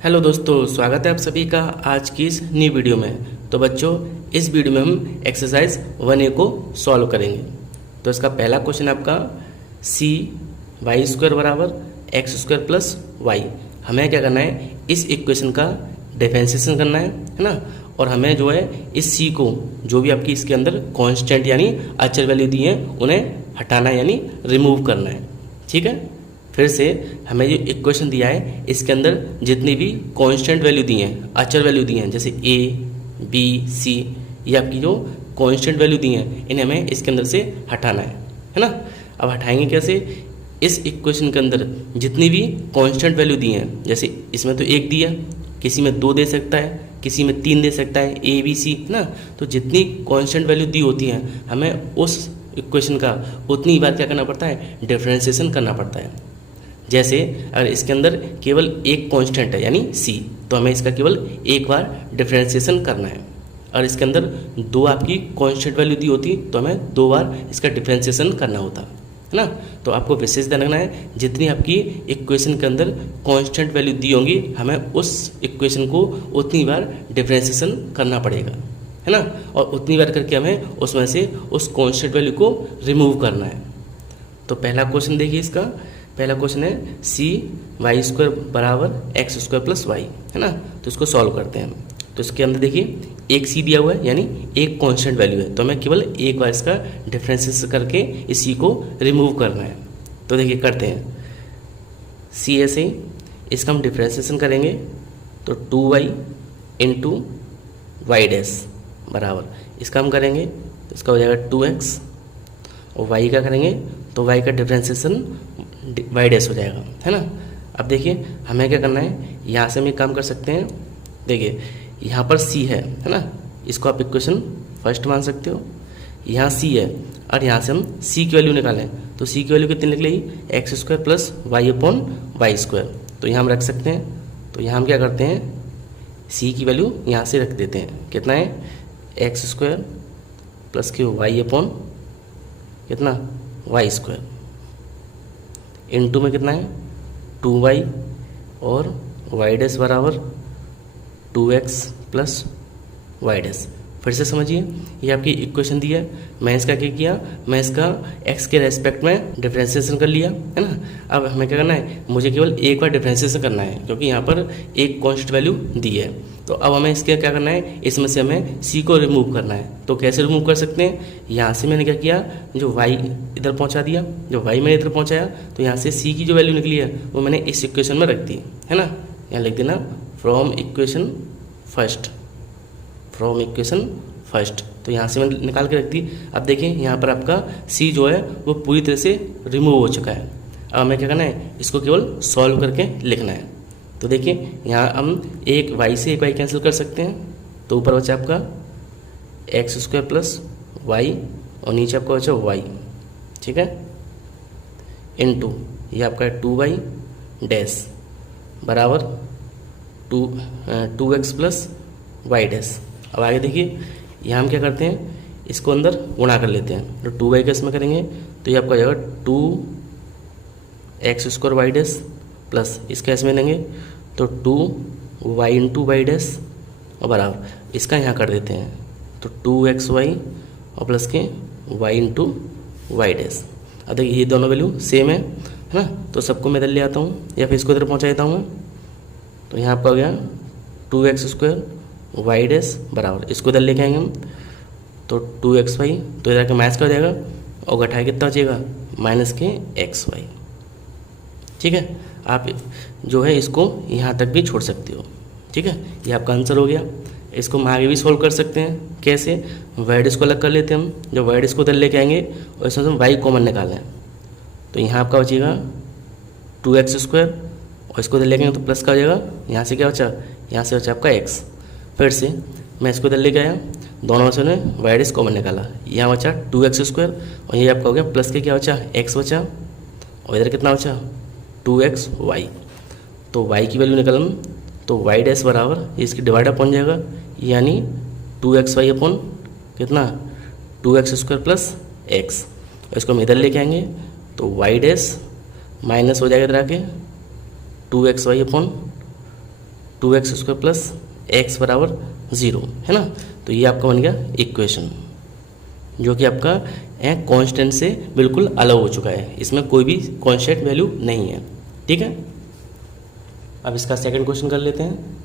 Hello दोस्तों, स्वागत है आप सभी का आज की इस नई वीडियो में। तो बच्चों, इस वीडियो में हम एक्सरसाइज 1A को सॉल्व करेंगे। तो इसका पहला क्वेश्चन आपका सी वाई स्क्वायर बराबर एक्स स्क्वायर प्लस वाई। हमें क्या करना है, इस इक्वेशन का डिफरेंशिएशन करना है ना। और हमें जो है इस सी को, जो भी आपकी इसके अंदर कांस्टेंट यानी अचर वैल्यू दी है, उन्हें हटाना है यानी रिमूव करना है। ठीक है, फिर से हमें जो इक्वेशन दिया है इसके अंदर जितनी भी कांस्टेंट वैल्यू दी हैं, अचर वैल्यू दी हैं, जैसे ए बी सी, ये आपकी जो कांस्टेंट वैल्यू दी हैं इन्हें हमें इसके अंदर से हटाना है ना। अब हटाएंगे कैसे, इस इक्वेशन के अंदर जितनी भी कांस्टेंट वैल्यू दी हैं, जैसे इसमें तो एक दिया, किसी में 2 दे सकता है, किसी में 3 दे सकता है, ए बी सी ना। तो जितनी कांस्टेंट वैल्यू दी होती हैं हमें उस इक्वेशन का उतनी बार क्या करना पड़ता है, डिफरेंशिएशन करना पड़ता है। जैसे अगर इसके अंदर केवल एक कांस्टेंट है यानी सी, तो हमें इसका केवल एक बार डिफरेंशिएशन करना है। और इसके अंदर 2 आपकी कांस्टेंट वैल्यू दी होती तो हमें 2 बार इसका डिफरेंशिएशन करना होता है ना। तो आपको विशेष ध्यान रखना है, जितनी आपकी इक्वेशन के अंदर कांस्टेंट वैल्यू दी होंगी हमें उस इक्वेशन को उतनी बार डिफरेंशिएशन करना पड़ेगा, है ना। और उतनी बार करके हमें उसमें से उस कांस्टेंट वैल्यू को रिमूव करना है। तो पहला क्वेश्चन देखिए, इसका पहला क्वेश्चन है सी वाई स्क्वायर बराबर एक्स स्क्वायर प्लस वाई, है ना। तो इसको सॉल्व करते हैं। तो इसके अंदर देखिए एक सी दिया हुआ है यानी एक कांस्टेंट वैल्यू है, तो हमें केवल एक बार इसका डिफरेंशिएशन करके इस सी को रिमूव करना है। तो देखिए करते हैं, सी ऐसे ही इसका हम डिफरेंशिएशन करेंगे तो 2y इंटू वाई डैश बराबर, इसका हम करेंगे तो इसका हो जाएगा 2x, और y का करेंगे तो y का डिफरेंशिएशन वाई डैश हो जाएगा, है ना। अब देखिए हमें क्या करना है, यहाँ से हम एक काम कर सकते हैं। देखिए यहाँ पर c है ना, इसको आप इक्वेशन फर्स्ट मान सकते हो। यहाँ c है और यहाँ से हम c की वैल्यू निकालें तो c की वैल्यू कितनी निकलेगी, x square plus y upon y square. तो यहाँ हम रख सकते हैं। तो यहाँ हम क्या करते हैं, c की वैल्यू यहाँ से रख देते हैं, कितना है एक्स स्क्वायर प्लस के वाई अपॉन कितना वाई स्क्वायर, इनटू में कितना है 2y और वाई डैश बराबर 2x प्लस वाई डैश। फिर से समझिए, ये आपकी इक्वेशन दी है, मैं इसका क्या किया, मैं इसका x के रेस्पेक्ट में डिफरेंशिएशन कर लिया, है ना। अब हमें क्या करना है, मुझे केवल एक बार डिफरेंशिएशन करना है क्योंकि यहाँ पर एक कांस्टेंट वैल्यू दी है। तो अब हमें इसके क्या करना है, इसमें से हमें c को रिमूव करना है। तो कैसे रिमूव कर सकते हैं, यहाँ से मैंने क्या किया, जो y इधर पहुँचा दिया, जो y मैंने इधर पहुँचाया, तो यहाँ से c की जो वैल्यू निकली है वो मैंने इस इक्वेशन में रख दी, है ना। यहाँ लिख देना from equation first, from equation first. तो यहाँ से मैंने निकाल के रख दी। अब देखिए यहाँ पर आपका c जो है वो पूरी तरह से रिमूव हो चुका है। अब हमें क्या करना है, इसको केवल सॉल्व करके लिखना है। तो देखिए यहाँ हम एक y से एक y कैंसिल कर सकते हैं, तो ऊपर बचा आपका एक्स स्क्वायर प्लस वाई और नीचे आपका बचा y, ठीक है, इनटू ये आपका है 2y डैश बराबर 2x प्लस वाई डैश। अब आगे देखिए यहाँ हम क्या करते हैं, इसको अंदर गुणा कर लेते हैं। तो 2y का इसमें करेंगे तो ये आपका हो जाएगा 2x square Y dash plus इसका इसमें लेंगे तो 2y इंटू वाई डैश और बराबर इसका यहाँ कर देते हैं तो 2xy और प्लस के y इंटू वाई डैश। अब देखिए ये दोनों वैल्यू सेम है ना, तो सबको मैं इधर ले आता हूँ या फिर इसको इधर पहुँचा देता हूँ। तो यहाँ आपका हो गया 2x स्क्वायर वाई डैश बराबर, इसको इधर लेके आएंगे हम तो 2xy, तो इधर का माइनस का हो जाएगा और घटाए कितना बचेगा माइनस के xy। ठीक है, आप जो है इसको यहाँ तक भी छोड़ सकते हो। ठीक है, ये आपका आंसर हो गया। इसको हम आगे भी सोल्व कर सकते हैं। कैसे, वाई डैश को अलग कर लेते हैं हम, जब वाई डैश को उधर लेके आएंगे और इसमें हम वाई कॉमन निकालें तो यहाँ आपका बचेगा 2x स्क्वायर और इसको इधर लेके तो प्लस का हो जाएगा, यहाँ से क्या बचा, यहाँ से बचा आपका x। फिर से मैं इसको इधर लेके आया, दोनों से उन्हें वाई डैश कॉमन निकाला, यहाँ बचा 2x स्क्वायर और ये आपका हो गया प्लस के क्या बचा x बचा और इधर कितना बचा 2xy। तो y की वैल्यू निकालूँ तो वाई डैश बराबर इसकी डिवाइड अपॉन जाएगा यानी 2xy अपॉन कितना 2x स्क्वायर प्लस x। इसको हम इधर लेके आएंगे तो वाई डैश माइनस हो जाएगा इधर आके 2xy upon 2x² plus x बराबर 0, है ना। तो ये आपका बन गया इक्वेशन, जो कि आपका कांस्टेंट से बिल्कुल अलग हो चुका है, इसमें कोई भी कांस्टेंट वैल्यू नहीं है, ठीक है। अब इसका सेकंड क्वेश्चन कर लेते हैं।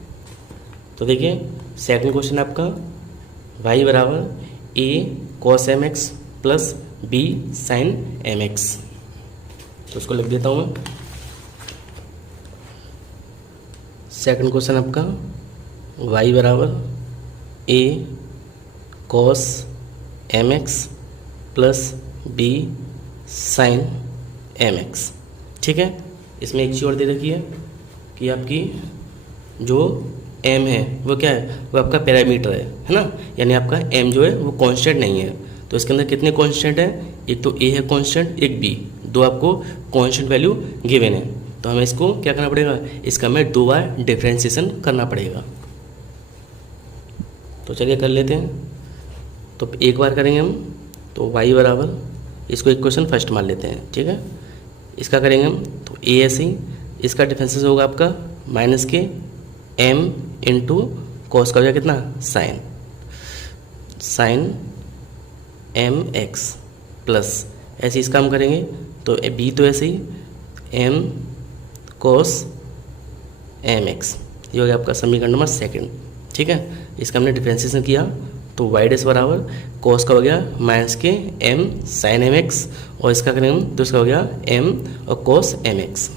तो देखिए सेकंड क्वेश्चन आपका y बराबर a cos mx plus b sin mx, तो उसको लिख देता हूँ मैं। सेकंड क्वेश्चन आपका y बराबर a cos mx plus b sin mx, ठीक है। इसमें एक चीज़ और दे रखी है कि आपकी जो m है वो क्या है, वो आपका पैरामीटर है ना, यानी आपका m जो है वो कांस्टेंट नहीं है। तो इसके अंदर कितने कांस्टेंट हैं, एक तो a है कांस्टेंट, एक b, दो आपको कांस्टेंट वैल्यू गिवन है। तो हमें इसको क्या करना पड़ेगा, इसका हमें 2 बार डिफ्रेंशिएशन करना पड़ेगा। तो चलिए कर लेते हैं। तो एक बार करेंगे हम, तो y बराबर, इसको इक्वेशन फर्स्ट मान लेते हैं, ठीक है। इसका करेंगे हम, तो a ऐसे ही, इसका डिफ्रेंशिएशन होगा आपका माइनस के m इंटू कॉस का हो जाएगा कितना, साइन mx प्लस, ऐसे इसका हम करेंगे तो b तो ऐसे ही m cos mx, ये हो गया आपका समीकरण नंबर सेकंड, ठीक है। इसका हमने डिफ्रेंशिएशन किया तो y डैश बराबर cos का हो गया माइनस के m sin mx, और इसका करेंगे हम तो इसका हो गया m और cos mx।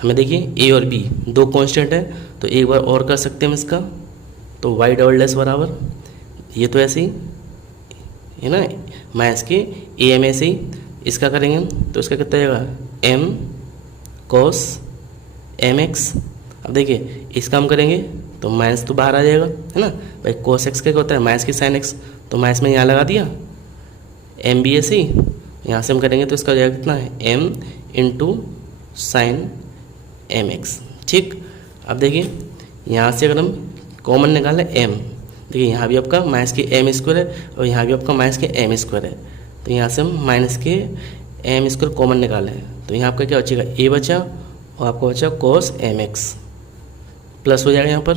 हमें देखिए a और b दो कांस्टेंट है, तो एक बार और कर सकते हैं हम इसका। तो y डबल डैश बराबर, ये तो ऐसे ही है ना, माइनस के am ऐसे ही, इसका करेंगे हम तो इसका कितना जाएगा m cos mx। अब देखिए इसका हम करेंगे तो माइनस तो बाहर आ जाएगा, है ना भाई, cos x क्या होता है माइनस के sin x, तो माइनस में यहाँ लगा दिया, m भी ऐसे ही, यहाँ से हम करेंगे तो इसका हो जाएगा कितना है m इंटू साइन mx, ठीक। अब देखिए यहाँ से अगर हम कॉमन निकालें m, देखिए यहाँ भी आपका माइनस के m स्क्वायर है और यहाँ भी आपका माइनस के m स्क्वायर है, तो यहाँ से हम माइनस के m स्क्वायर कॉमन निकालें तो यहाँ आपका क्या बचेगा, a बचा और आपका बचा cos mx प्लस हो जाएगा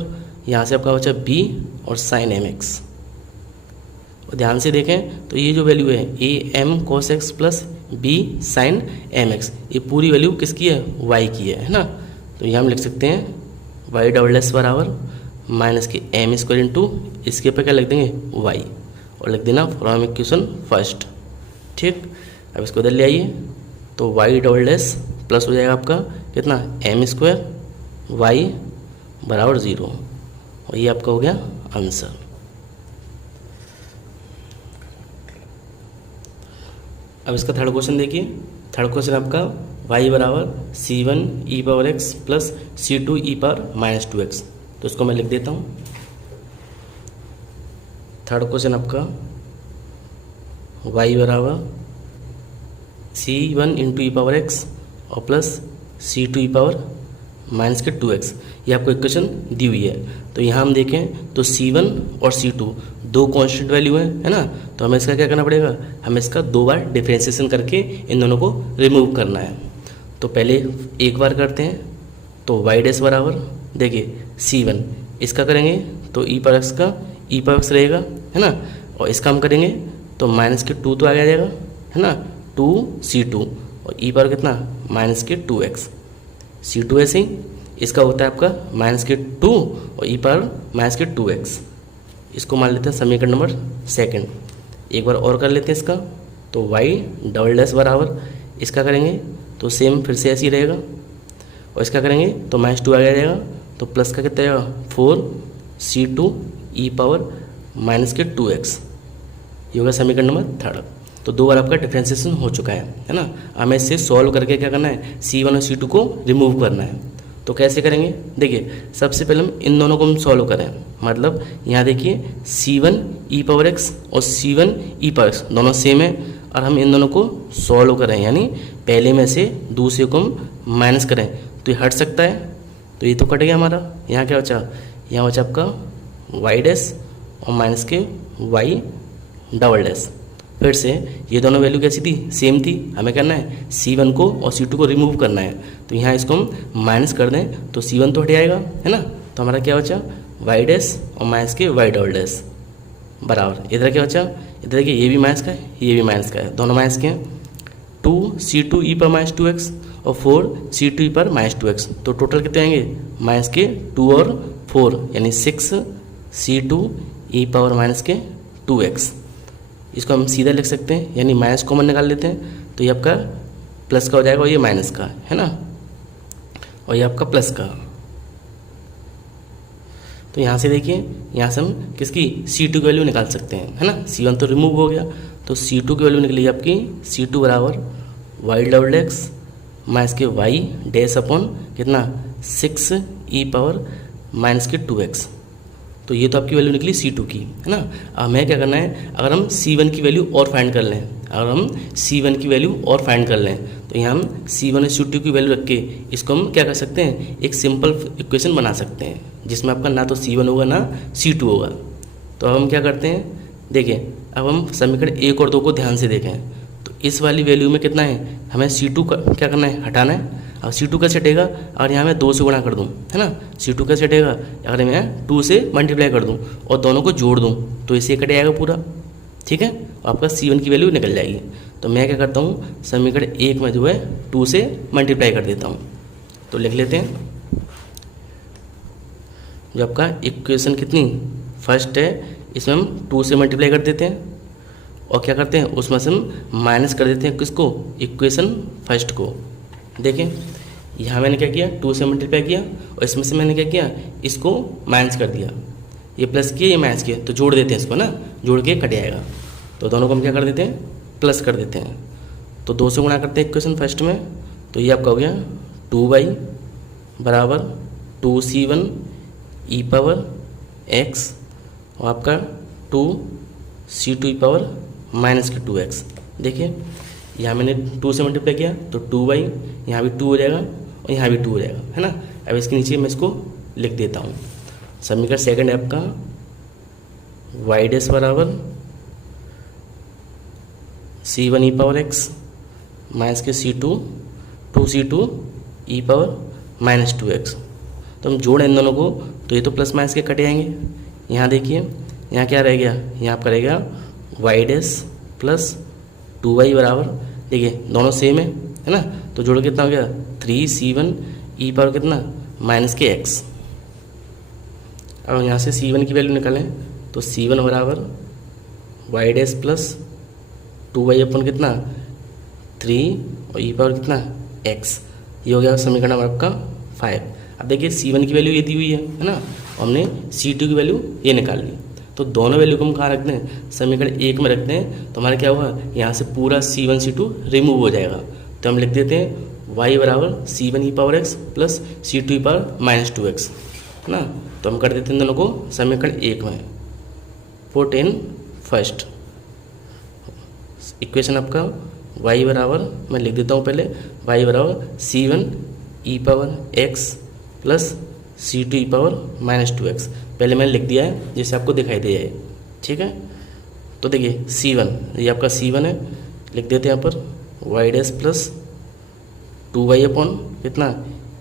यहाँ से आपका बचा b और sin mx। और ध्यान से देखें तो ये जो वैल्यू है a m cos x plus b sin mx, ये पूरी वैल्यू किसकी है, y की है ना। तो यहाँ हम लिख सकते हैं y डबल डैश बराबर माइनस के m स्क्वायर इंटू इसके पे क्या लिख देंगे y, और लिख देना फ्रॉम इक्वेशन फर्स्ट, ठीक। अब इसको इधर ले आइए तो y डबल डैश प्लस हो जाएगा आपका कितना m स्क्वायर y बराबर 0, और ये आपका हो गया आंसर। अब इसका थर्ड क्वेश्चन देखिए। थर्ड क्वेश्चन आपका y बराबर c1 e power x plus c2 e power minus 2x, तो इसको मैं लिख देता हूँ। थर्ड क्वेश्चन आपका y बराबर c1 इंटू ई पावर x और प्लस c2 ई पावर माइनस के 2x, ये आपको इक्वेशन दी हुई है। तो यहाँ हम देखें तो c1 और c2 दो कांस्टेंट वैल्यू है ना, तो हमें इसका क्या करना पड़ेगा, हमें इसका 2 बार डिफरेंशिएशन करके इन दोनों को रिमूव करना है। तो पहले एक बार करते हैं, तो y डैश बराबर देखिए c1, इसका करेंगे तो e पावर x का e पावर x रहेगा, है ना, और इसका हम करेंगे तो माइनस के 2 तो आ जाएगा, है ना, 2c2 और e पावर कितना माइनस के 2x, c2 ऐसे ही, इसका होता है आपका माइनस के 2 और e पावर माइनस के 2x। इसको मान लेते हैं समीकरण नंबर सेकंड। एक बार और कर लेते हैं इसका, तो y डबल डैश बराबर इसका करेंगे तो सेम फिर से ऐसे ही रहेगा, और इसका करेंगे तो माइनस 2 आ जाएगा, तो प्लस का कितना आएगा 4c2 e पावर माइनस के 2x, ये होगा समीकरण नंबर थर्ड। तो 2 बार आपका डिफ्रेंशिएशन हो चुका है ना। हमें इससे सॉल्व करके क्या करना है, c1 और c2 को रिमूव करना है। तो कैसे करेंगे, देखिए सबसे पहले हम इन दोनों को हम सॉल्व करें, मतलब यहाँ देखिए c1 e पावर x और c1 e पावर x दोनों सेम है, और हम इन दोनों को सॉल्व करें, यानी पहले में से दूसरे को हम माइनस करें तो ये हट सकता है, तो ये तो कट गया हमारा। यहाँ क्या बचा, यहाँ बचा आपका y डैश और माइनस के y डबल डैश। फिर से ये दोनों वैल्यू कैसी थी, सेम थी, हमें करना है c1 को और c2 को रिमूव करना है, तो यहाँ इसको हम माइनस कर दें तो c1 तो हट जाएगा, है ना, तो हमारा क्या बचा वाई डैश और minus k Y double dash बराबर इधर क्या बचा, इधर देखिए ये भी माइनस का है ये भी माइनस का है, दोनों माइनस के हैं। 2c2 ई पर माइनस 2x और 4c2 ई पर माइनस 2x, तो टोटल कितने आएंगे माइनस के 2 और 4 यानी 6c2 ई पावर माइनस के 2x। इसको हम सीधा लिख सकते हैं यानी माइनस कॉमन निकाल लेते हैं, तो ये आपका प्लस का हो जाएगा और ये माइनस का है ना, और ये आपका प्लस का। तो यहाँ से देखिए यहाँ से हम किसकी C2 की वैल्यू निकाल सकते हैं है ना, C1 तो रिमूव हो गया, तो C2 की वैल्यू निकली आपकी C2 बराबर Y double x minus k y dash upon कितना 6 ई पावर माइनस के 2x। तो ये तो आपकी वैल्यू निकली C2 की है ना। अब हमें क्या करना है, अगर हम C1 की वैल्यू और फाइंड कर लें, अगर हम C1 की वैल्यू और फाइंड कर लें तो यहाँ हम C1 और C2 की वैल्यू रख के इसको हम क्या कर सकते हैं, एक सिंपल इक्वेशन बना सकते हैं जिसमें आपका ना तो C1 होगा ना C2 होगा। तो अब हम क्या करते हैं, देखिए अब हम समीकरण 1 और 2 को ध्यान से देखें, तो इस वाली वैल्यू में कितना है, हमें C2 का क्या करना है, हटाना है। अब C2 कैसे हटेगा, अगर यहाँ मैं 2 से गुणा कर दूँ है ना, C2 कैसे हटेगा, अगर मैं 2 से मल्टीप्लाई कर दूँ और दोनों को जोड़ दूँ तो इसे कट जाएगा पूरा, ठीक है, आपका C1 की वैल्यू निकल जाएगी। तो मैं क्या करता हूँ, समीकरण 1 में जो है 2 से मल्टीप्लाई कर देता हूँ, तो लिख लेते हैं जो आपका इक्वेशन कितनी फर्स्ट है, इसमें हम 2 से मल्टीप्लाई कर देते हैं और क्या करते हैं उसमें से हम माइनस कर देते हैं किसको, इक्वेशन फर्स्ट को। देखें यहाँ मैंने क्या किया, 2 से मल्टीप्लाई किया और इसमें से मैंने क्या किया, इसको माइनस कर दिया, ये प्लस किया ये माइनस किया, तो जोड़ देते हैं इसको ना, जोड़ के कट जाएगा। तो दोनों को हम क्या कर देते हैं, प्लस कर देते हैं। तो 2 से गुणा करते हैं इक्वेशन फर्स्ट में, तो ये आपका हो गया 2y बराबर 2c1 ई पावर x और आपका 2c2 ई पावर माइनस के 2x। देखिए यहाँ मैंने 2 से मल्टीप्लाई किया तो 2y, यहाँ भी 2 हो जाएगा और यहाँ भी 2 हो जाएगा है ना। अब इसके नीचे मैं इसको लिख देता हूँ, समीकरण सेकंड है आपका वाई डैश बराबर c1 ई पावर x माइनस के c2 2c2 ई पावर माइनस 2x। तो हम जोड़ें इन दोनों को तो ये तो प्लस माइनस के कट जाएंगे। यहाँ देखिए यहाँ क्या रह गया, यहाँ आपका रहेगा वाई डैश प्लस 2y बराबर, देखिए दोनों सेम है ना, तो जोड़ कितना हो गया 3c1 ई पावर कितना माइनस के x। अब यहाँ से c1 की वैल्यू निकालें तो c1 बराबर वाई डैश प्लस 2y अपन कितना 3 और ई पावर कितना x। ये हो गया समीकरण आपका 5। अब देखिए c1 की वैल्यू ये दी हुई है ना, और हमने c2 की वैल्यू ये निकाल ली, तो दोनों वैल्यू को हम कहाँ रखते हैं, समीकरण 1 में रखते हैं। तो हमारा क्या हुआ, यहाँ से पूरा c1 c2 रिमूव हो जाएगा, तो हम लिख देते हैं y बराबर c1 ई पावर x प्लस c2 ई पावर माइनस 2x है ना। तो हम कर देते हैं दोनों को समीकरण 1 में, पुट इन फर्स्ट इक्वेशन आपका y बराबर, मैं लिख देता हूँ पहले, y बराबर c1 ई पावर x प्लस c2 ई पावर माइनस 2x। पहले मैंने लिख दिया है जिससे आपको दिखाई दे जाए, ठीक है। तो देखिए c1, ये आपका c1 है, लिख देते हैं यहाँ पर Y dash plus 2y upon कितना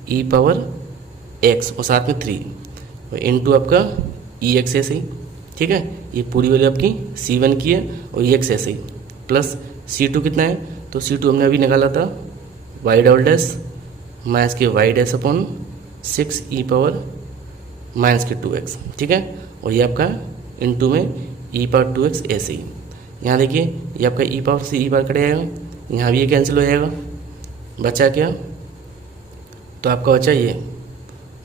ई पावर x और साथ में 3 और इनटू आपका ई एक्स ऐसे ही, ठीक है। ये पूरी वैल्यू आपकी c1 की है और ई एक्स ऐसे ही, प्लस c2 कितना है, तो c2 हमने अभी निकाला था Y double dash minus k y dash upon 6 ई पावर माइनस के 2x, ठीक है। और ये आपका इनटू में ई पावर 2x ऐसे ही। यहाँ देखिए ये आपका ई पावर से ई पावर कट जाएगा, यहाँ भी ये कैंसिल हो जाएगा, बचा क्या, तो आपका बचा ये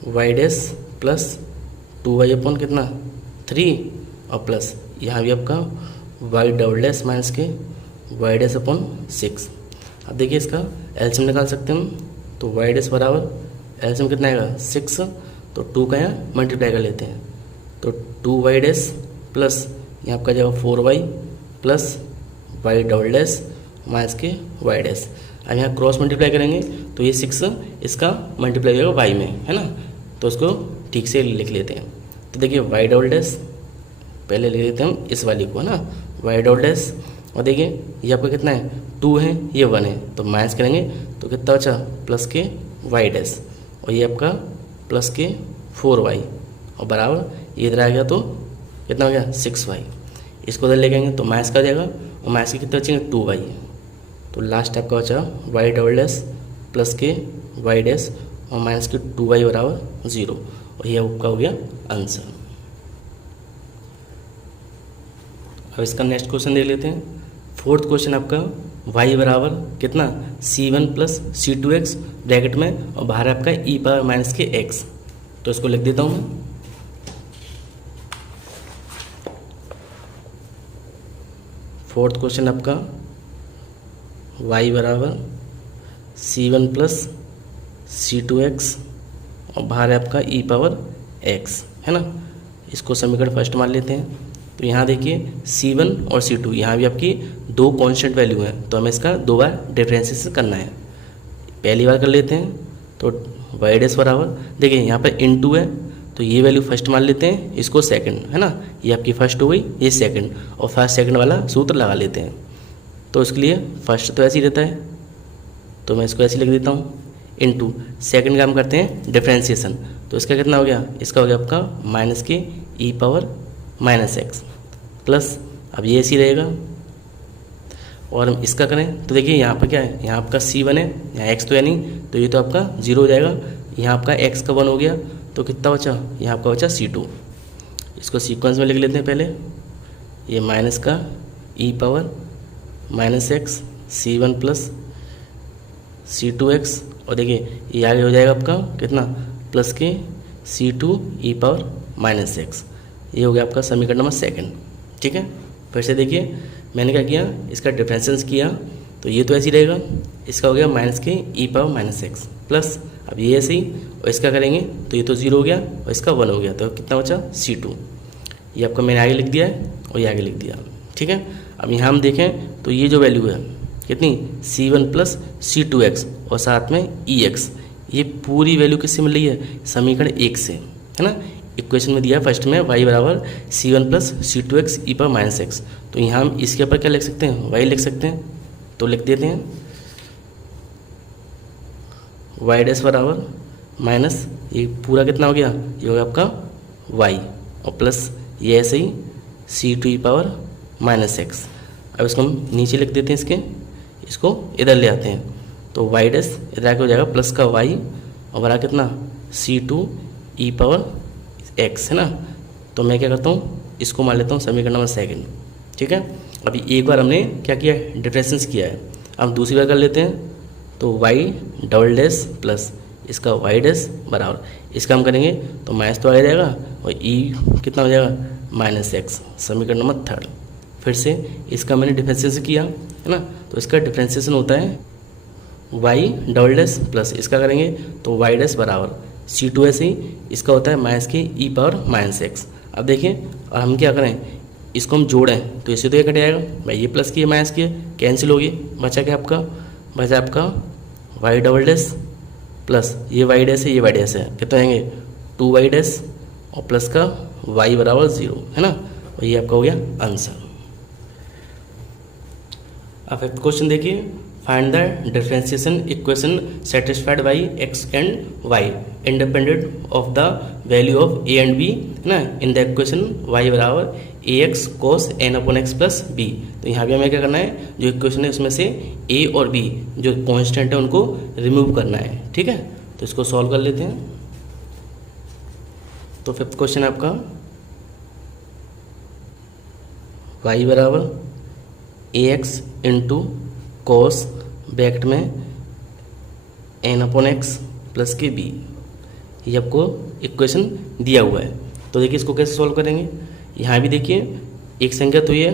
Y dash plus 2y upon कितना 3 और प्लस यहाँ भी आपका Y double dash minus k y dash upon 6। अब देखिए इसका एलसीएम निकाल सकते हैं हम, तो वाई डैश बराबर एलसीएम कितना आएगा 6, तो 2 का यहाँ मल्टीप्लाई कर लेते हैं, तो 2y डैश प्लस यहाँ आपका जाएगा 4y plus y double dash minus k y dash. अब यहाँ क्रॉस मल्टीप्लाई करेंगे तो ये 6 इसका मल्टीप्लाई होगा y में है ना, तो उसको ठीक से लिख लेते हैं। तो देखिए वाई डबल डैश पहले ले लेते हैं हम इस वाली को है ना, वाई डबल डैश, और देखिए ये आपका कितना है 2 है ये 1 है, तो माइनस करेंगे तो कितना बचा प्लस के वाई डैश, और ये आपका प्लस के 4y और बराबर ये इधर आ गया तो कितना हो गया 6y। इसको उधर ले जाएंगे तो माइनस का जाएगा और माइनस के कितने बचेंगे 2y। तो लास्ट आपका बचा y डबल डैश प्लस के y डैश और माइनस के 2y बराबर 0 और ये आपका हो गया आंसर। अब इसका नेक्स्ट क्वेश्चन देख लेते हैं। फोर्थ क्वेश्चन आपका y बराबर कितना c1 प्लस c2x ब्रैकेट में और बाहर आपका e पावर माइनस के x। तो इसको लिख देता हूँ मैं। फोर्थ क्वेश्चन आपका y बराबर c1 प्लस c2x और बाहर है आपका e पावर x, है ना। इसको समीकरण फर्स्ट मान लेते हैं। तो यहाँ देखिए c1 और c2 यहाँ भी आपकी दो कांस्टेंट वैल्यू हैं, तो हमें इसका दो बार डिफरेंशिएशन करना है। पहली बार कर लेते हैं तो y डैश बराबर देखिए यहाँ पर इनटू है तो ये वैल्यू फर्स्ट मान लेते हैं, इसको सेकंड, है ना। ये आपकी फर्स्ट हो गई, ये सेकंड, और फर्स्ट सेकंड वाला सूत्र लगा लेते हैं। तो इसके लिए फर्स्ट तो ऐसे ही रहता है तो मैं इसको ऐसे लिख देता हूँ, इनटू सेकंड का हम करते हैं डिफरेंशिएशन। तो इसका कितना हो गया, इसका हो गया आपका माइनस के ई पावर माइनस एक्स प्लस, अब ये ऐसे ही रहेगा। और हम इसका करें तो देखिए यहाँ पर क्या है, यहाँ आपका c1 है, यहाँ x तो है नहीं तो ये तो आपका 0 हो जाएगा। यहाँ आपका x का 1 हो गया तो कितना बचा, यहाँ आपका बचा c2। इसको सीक्वेंस में लिख लेते हैं पहले। ये माइनस का e power minus x c1 plus c2x और देखिए ये आगे हो जाएगा आपका कितना प्लस के c2 e power minus x. ये हो गया आपका समीकरण नंबर सेकंड। ठीक है, फिर से देखिए मैंने क्या किया, इसका डिफरेंशिएशन किया तो ये तो ऐसे ही रहेगा, इसका हो गया माइनस के ई पावर माइनस एक्स प्लस, अब ये ऐसे ही, और इसका करेंगे तो ये तो 0 हो गया और इसका 1 हो गया तो कितना बचा c2। ये आपका मैंने आगे लिख दिया है और ये आगे लिख दिया। ठीक है, अब यहाँ हम देखें तो ये जो वैल्यू है कितनी c1 प्लस c2x और साथ में ex, ये पूरी वैल्यू किससे मिल रही है, समीकरण 1 से, है ना। इक्वेशन में दिया है फर्स्ट में y बराबर c1 प्लस c2x ई पावर माइनस एक्स। तो यहाँ हम इसके ऊपर क्या लिख सकते हैं, y लिख सकते हैं। तो लिख देते हैं y डैश बराबर माइनस ये पूरा कितना हो गया, ये हो गया आपका y और प्लस ये ऐसे ही c2 ई पावर माइनस एक्स। अब इसको हम नीचे लिख देते हैं, इसको इधर ले आते हैं तो y डैश इधर आके हो जाएगा प्लस का y और बराबर कितना c2 ई पावर एक्स, है ना। तो मैं क्या करता हूँ, इसको मान लेता हूँ समीकरण नंबर सेकंड। ठीक है, अभी एक बार हमने क्या किया है, डिफरेंशिएशन किया है। अब दूसरी बार कर लेते हैं तो y डबल डैश प्लस इसका y डैश बराबर, इसका हम करेंगे तो माइनस तो आ जाएगा और e कितना हो जाएगा माइनस एक्स, समीकरण नंबर थर्ड। फिर से इसका मैंने डिफरेंशिएशन किया, है ना। तो इसका डिफरेंशिएशन होता है y डबल डैश प्लस इसका करेंगे तो y डैश बराबर c2 ऐसे ही, इसका होता है माइनस के ई पावर माइनस एक्स। अब देखिए और हम क्या करें, इसको हम जोड़ें तो इससे तो ये कट जाएगा भाई, ये प्लस की माइनस की कैंसिल होगी, बचा क्या आपका, बचा आपका y डबल डैश प्लस ये y डैश है, ये y डैश है, कितना आएंगे 2y डैश और प्लस का y बराबर 0, है ना। और ये आपका हो गया आंसर। अब फिफ्थ क्वेश्चन देखिए, find the differentiation equation satisfied by x and y independent of the value of a and b, है ना, इन द इक्वेशन y बराबर ax cos n upon x plus b। तो यहाँ भी हमें क्या करना है, जो इक्वेशन है उसमें से a और b जो कांस्टेंट है उनको रिमूव करना है। ठीक है, तो इसको सॉल्व कर लेते हैं। तो फिफ्थ क्वेश्चन आपका y बराबर ax इंटू कोस ब्रैकेट में n अपॉन एक्स प्लस के b, ये आपको इक्वेशन दिया हुआ है। तो देखिए इसको कैसे सॉल्व करेंगे, यहाँ भी देखिए एक संख्या तो ये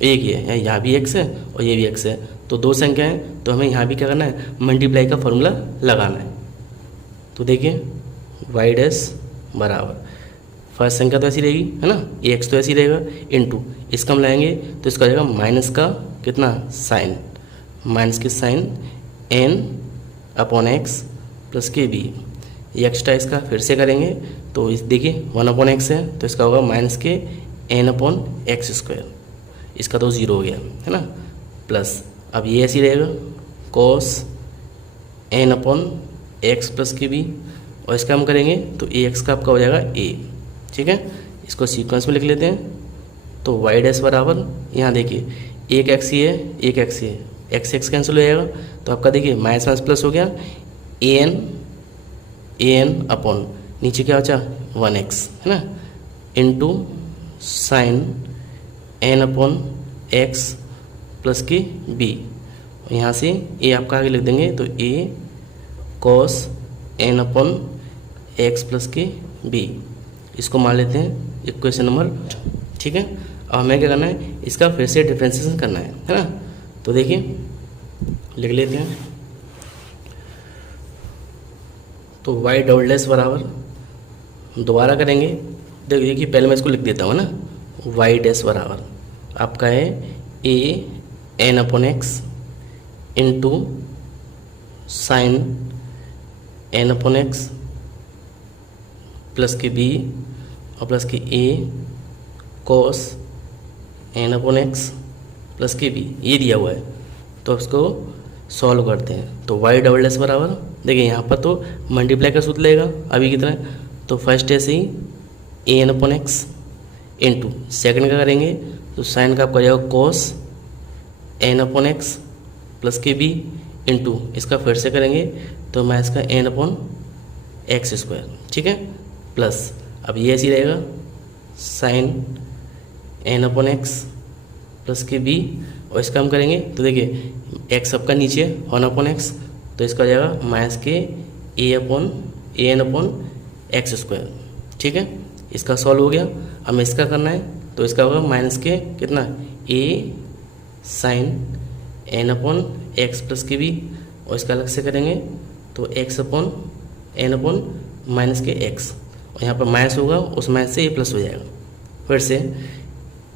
एक ही है, यहाँ भी x है और ये भी x है, तो दो संख्या हैं तो हमें यहाँ भी क्या करना है, मल्टीप्लाई का फॉर्मूला लगाना है। तो देखिए y डैश बराबर फर्स्ट संख्या तो ऐसी रहेगी, है ना, x तो ऐसी रहेगा, इनटू इसका हम लाएंगे तो इसका हो जाएगा माइनस का कितना साइन, माइनस की sine n upon x plus के बी। ये एक्स्ट्रा इसका फिर से करेंगे तो इस देखिए 1 अपॉन एक्स है तो इसका होगा माइनस के n अपॉन एक्स स्क्वायर, इसका तो 0 हो गया, है ना, प्लस अब ये ऐसी रहेगा cos n upon x plus के बी और इसका हम करेंगे तो ए एक्स का आपका हो जाएगा a, ठीक है, इसको सीक्वेंस में लिख लेते हैं। तो वाई डैश बराबर, यहाँ देखिए एक एक्स ही है, एक एक्स ही है, एक्स एक्स कैंसिल हो जाएगा, तो आपका देखिए माइनस माइनस प्लस हो गया, ए एन अपॉन नीचे क्या बचा 1x है ना, into sine N upon x plus की बी, यहाँ से ए आपका आगे लिख देंगे, तो A cos N upon x plus की बी, इसको मान लेते हैं इक्वेशन नंबर। ठीक है, अब हमें क्या करना है, इसका फिर से डिफ्रेंशिएशन करना है ना। तो देखिए लिख लेते हैं, तो वाई डबल डैश बराबर दोबारा करेंगे, देखिए पहले मैं इसको लिख देता हूँ ना, वाई डैश बराबर आपका है A N upon X into sine N upon x plus के बी और plus K A cos N upon x plus के बी, ये दिया हुआ है। तो इसको सॉल्व करते हैं, तो वाई डबल डैश बराबर देखिए यहाँ पर तो मल्टीप्लाई का सूत्र लेगा अभी की तरह, तो फर्स्ट ऐसे ही A N upon X into second का करेंगे तो साइन का आपका जाएगा cos N upon x plus के बी इंटू इसका फिर से करेंगे तो मैं इसका एन अपॉन एक्स स्क्वायर, ठीक है, प्लस अब ये ऐसे ही रहेगा sine N upon x plus के बी, और इसका हम करेंगे तो देखिए एक्स सबका नीचे 1 अपॉन एक्स, तो इसका हो जाएगा minus K A N upon X square. ठीक है, इसका सॉल्व हो गया। अब इसका करना है तो इसका होगा माइनस के कितना A sine N upon x plus के बी, और इसका अलग से करेंगे तो X upon N upon minus K X, और यहाँ पर माइनस होगा उस माइनस से ए प्लस हो जाएगा। फिर से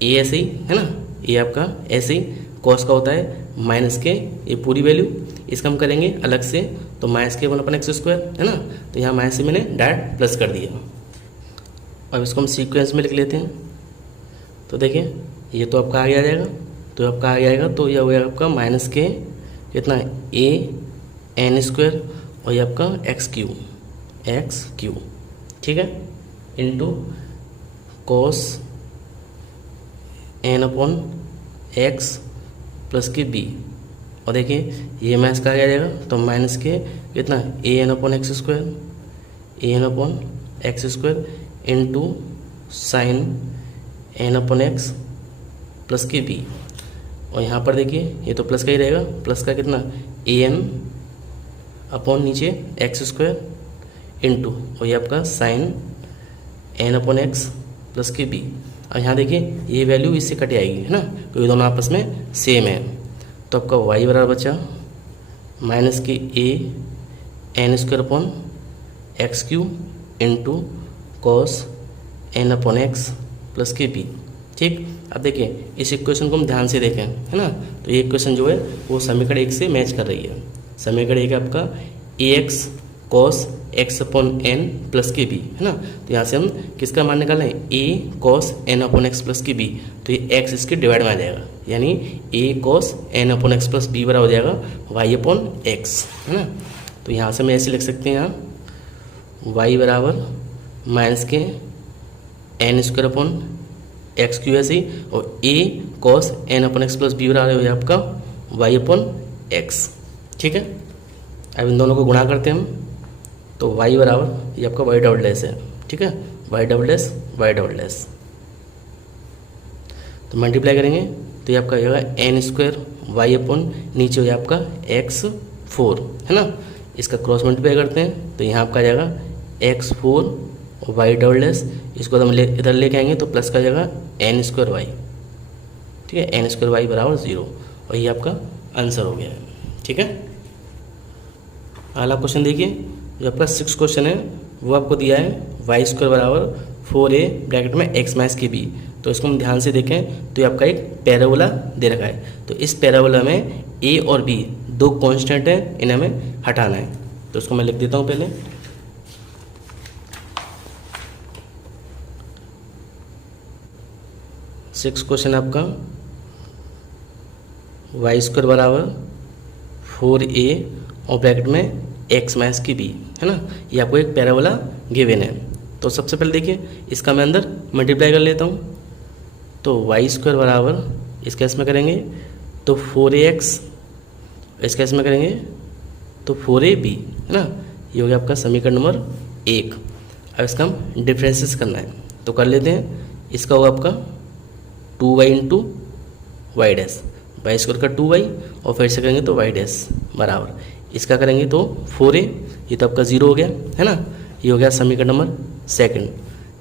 ए ऐसे ही है ना, ये आपका ऐसे ही कॉस का होता है माइनस के ये पूरी वैल्यू, इसका हम करेंगे अलग से तो माइनस के 1 अपॉन एक्स स्क्वायर है ना, तो यहाँ माइनस से मैंने डायरेक्ट प्लस कर दिया। अब इसको हम सीक्वेंस में लिख लेते हैं, तो देखिए ये तो आपका आगे आ जाएगा, तो आपका आगे आएगा तो यह हो जाएगा आपका माइनस के कितना ए एन स्क्वायर, और ये आपका एक्स क्यू, ठीक है, into cos N upon x plus की बी, और देखिए ये माइनस का आ जाएगा तो माइनस के कितना A N upon X square into sine N upon x plus के बी, और यहाँ पर देखिए ये तो प्लस का ही रहेगा, प्लस का कितना ए एन अपॉन नीचे एक्स स्क्वायर इंटू, और ये आपका sine N upon x plus के बी, और यहाँ देखिए ये वैल्यू इससे कट आएगी है ना, क्योंकि दोनों आपस में सेम है। तो आपका y बराबर बचा minus K A N square upon X cube into cos N upon x plus के बी। ठीक, अब देखिए इस इक्वेशन को हम ध्यान से देखें है ना, तो ये इक्वेशन जो है वो समीकरण 1 से मैच कर रही है। समीकरण 1 है आपका A X cos X upon N plus के बी है ना, तो यहाँ से हम किसका मान निकालना है A cos N upon x plus की बी, तो ये एक्स इसके डिवाइड में आ जाएगा, यानी A cos N upon x plus B बराबर हो जाएगा वाई अपॉन एक्स है ना। तो यहाँ से हम ऐसे लिख सकते हैं, यहाँ वाई बराबर minus K N square upon X cube ऐसे ही, और A cos N upon x plus B बराबर हो जाएगा आपका वाई अपॉन एक्स। ठीक है, अब इन दोनों को गुणा करते हैं हम, तो y बराबर ये आपका वाई डबल डैश है, ठीक है, वाई डबल डैश, तो मल्टीप्लाई करेंगे तो ये आपका हो जाएगा एन स्क्वायर वाई अपॉन नीचे हो जाएगा आपका x4 है ना, इसका क्रॉस मल्टीप्लाई करते हैं तो यहाँ आपका आ जाएगा x4 और वाई डबल डैश, इसको हम इधर लेके आएंगे तो प्लस का जाएगा एन स्क्वायर वाई, ठीक है, एन स्क्वायर वाई बराबर 0, और ये आपका आंसर हो गया है। ठीक है, अगला क्वेश्चन देखिए, जो आपका 6 क्वेश्चन है वो आपको दिया है वाई स्क्वायर बराबर 4a ब्रैकेट में एक्स माइनस के बी, तो इसको हम ध्यान से देखें तो ये आपका एक पैराबोला दे रखा है, तो इस पैराबोला में a और b दो कांस्टेंट है, इन्हें हमें हटाना है, तो इसको मैं लिख देता हूँ पहले। सिक्स क्वेश्चन आपका वाई स्क्वायर बराबर 4a और ब्रैकेट में एक्स माइनस की बी है ना, ये आपको एक पैराबोला गिवन है। तो सबसे पहले देखिए इसका मैं अंदर मल्टीप्लाई कर लेता हूँ। तो वाई स्क्वायर बराबर इस केस में करेंगे तो 4ax, इस केस में करेंगे तो 4ab, है ना। ये हो गया आपका समीकरण नंबर 1। अब इसका हम डिफरेंसेस करना है तो कर लेते हैं। इसका होगा आपका 2y into y dash, y square का 2y और फिर से करेंगे तो वाई डैश बराबर इसका करेंगे तो 4a, ये तो आपका 0 हो गया, है ना। ये हो गया समीकरण नंबर 2।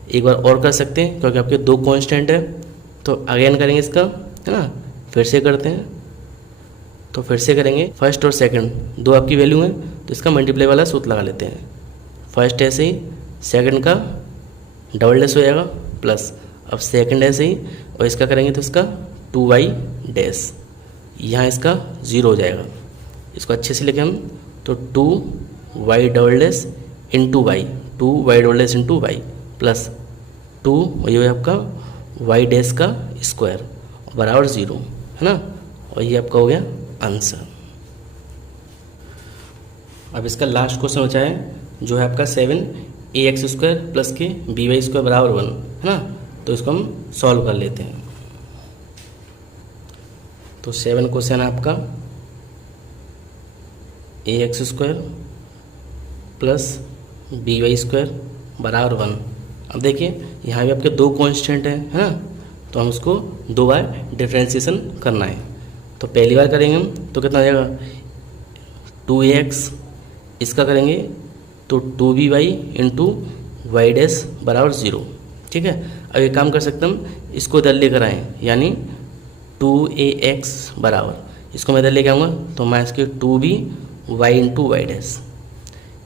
एक बार और कर सकते हैं क्योंकि आपके 2 कांस्टेंट है, तो अगेन करेंगे इसका, है ना। फिर से करते हैं तो फिर से करेंगे फर्स्ट और सेकंड 2 आपकी वैल्यू है तो इसका मल्टीप्लाई वाला सूत्र लगा लेते हैं। फर्स्ट ऐसे ही, सेकंड का डबल डैश हो जाएगा प्लस, अब सेकंड ऐसे ही और इसका करेंगे तो इसका 2y डैश, यहाँ इसका 0 हो जाएगा। इसको अच्छे से लिखें हम तो 2y double dash into y, 2y double dash into y plus 2 ये हो आपका y डैश का स्क्वायर बराबर 0, है ना। और ये आपका हो गया आंसर। अब इसका लास्ट क्वेश्चन बचा है जो है आपका 7ax स्क्वायर प्लस के by स्क्वायर बराबर 1, है ना। तो इसको हम सॉल्व कर लेते हैं। तो 7 क्वेश्चन है आपका ax square plus by square बराबर 1। अब देखिए यहाँ भी आपके 2 कांस्टेंट है ना, तो हम उसको 2 बार डिफ्रेंशिएशन करना है। तो पहली बार करेंगे हम तो कितना आ जाएगा 2ax, इसका करेंगे तो 2by इंटू वाई डैश बराबर 0, ठीक है। अब एक काम कर सकते हम, इसको इधर लेकर आएँ, यानी 2ax बराबर इसको मैं इधर लेके आऊँगा तो मैं इसके 2b y into y dash,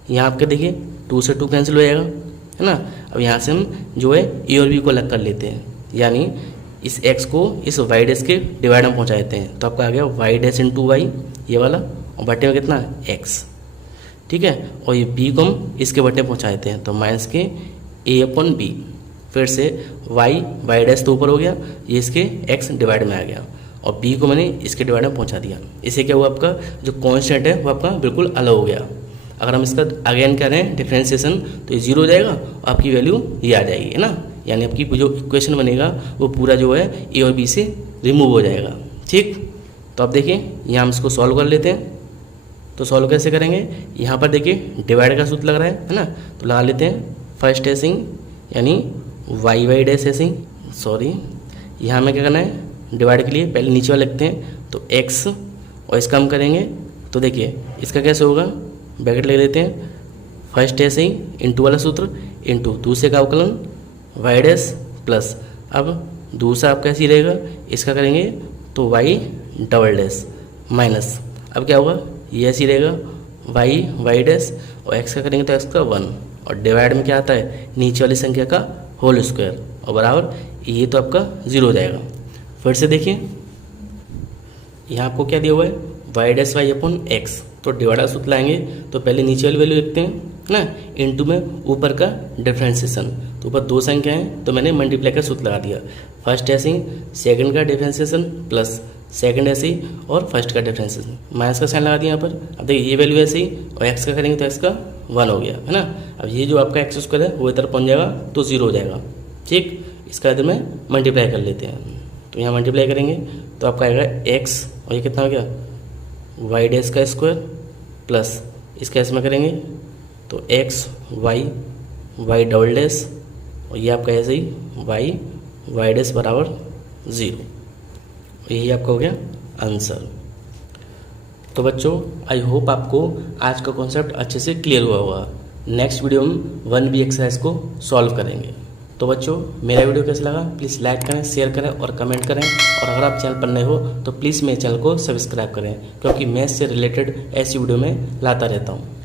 यहाँ आपके देखिए 2 से 2 कैंसिल हो जाएगा, है ना। अब यहाँ से हम जो है ए और बी को अलग कर लेते हैं, यानी इस x को इस y डैश के डिवाइड में पहुँचा देते हैं। तो आपका आ गया y डैश इंटू वाई ये वाला, और बटे में कितना x, ठीक है। और ये b को हम इसके बटे में पहुँचा देते हैं तो माइनस के a अपॉन बी, फिर से y डैश तो ऊपर हो गया, ये इसके x डिवाइड में आ गया और b को मैंने इसके डिवाइड में पहुँचा दिया। इससे क्या हुआ आपका जो कॉन्स्टेंट है वो आपका बिल्कुल अलग हो गया। अगर हम इसका अगेन करें डिफ्रेंशिएशन तो ये 0 हो जाएगा और आपकी वैल्यू ये आ जाएगी, है ना। यानी आपकी जो इक्वेशन बनेगा वो पूरा जो है ए और बी से रिमूव हो जाएगा, ठीक। तो अब देखिए यहाँ हम इसको सॉल्व कर लेते हैं। तो सॉल्व कैसे करेंगे, यहाँ पर देखिए डिवाइड का सूत्र लग रहा है ना, तो लगा लेते हैं फर्स्ट ऐसिंग यानी वाई डैश ऐसिंग, सॉरी यहाँ में क्या करना है डिवाइड के लिए पहले नीचे वाला लिखते हैं तो x, और इसका हम करेंगे तो देखिए इसका कैसे होगा, ब्रैकेट ले लेते हैं फर्स्ट ऐसे ही इंटू वाला सूत्र इंटू दूसरे का अवकलन वाई डैश प्लस, अब दूसरा आपका ऐसे ही रहेगा, इसका करेंगे तो वाई डबल डैश माइनस, अब क्या होगा ये ऐसे ही रहेगा वाई डैश और एक्स का करेंगे तो एक्स का 1, और डिवाइड में क्या आता है नीचे वाली संख्या का होल स्क्वायर और बराबर ये तो आपका 0 हो जाएगा। फिर से देखिए यहाँ आपको क्या दिया हुआ है y dash y upon x, तो डिवाइडर सूत्र लाएंगे तो पहले नीचे वाली वैल्यू लिखते हैं ना, इनटू में ऊपर का डिफरेंशिएशन, तो ऊपर 2 संख्या हैं तो मैंने मल्टीप्लाई का सूत्र लगा दिया। फर्स्ट ऐसे ही सेकंड का डिफरेंशिएशन प्लस सेकंड ऐसे ही और फर्स्ट का डिफरेंशिएशन, माइनस का साइन लगा दिया यहाँ पर। अब देखिए ये वैल्यू ऐसे ही और एक्स का करेंगे तो एक्स का 1 हो गया, है ना। अब ये जो आपका एक्स स्क्वायर है वो इधर पहुँच जाएगा तो 0 हो जाएगा, ठीक। इसका इधर में मल्टीप्लाई कर लेते हैं, तो यहाँ मल्टीप्लाई करेंगे तो आपका आएगा एक्स और ये कितना हो गया वाई डैश का स्क्वायर प्लस इसका इसमें करेंगे तो एक्स वाई डबल डैश और ये आपका ऐसे ही वाई डैश बराबर 0, यही आपका हो गया आंसर। तो बच्चों आई होप आपको आज का कॉन्सेप्ट अच्छे से क्लियर हुआ होगा। नेक्स्ट वीडियो में 1B एक्सरसाइज को सॉल्व करेंगे। तो बच्चों मेरा वीडियो कैसा लगा प्लीज़ लाइक करें, शेयर करें और कमेंट करें, और अगर आप चैनल पर नए हो तो प्लीज़ मेरे चैनल को सब्सक्राइब करें, क्योंकि मैथ्स से रिलेटेड ऐसी वीडियो में लाता रहता हूँ।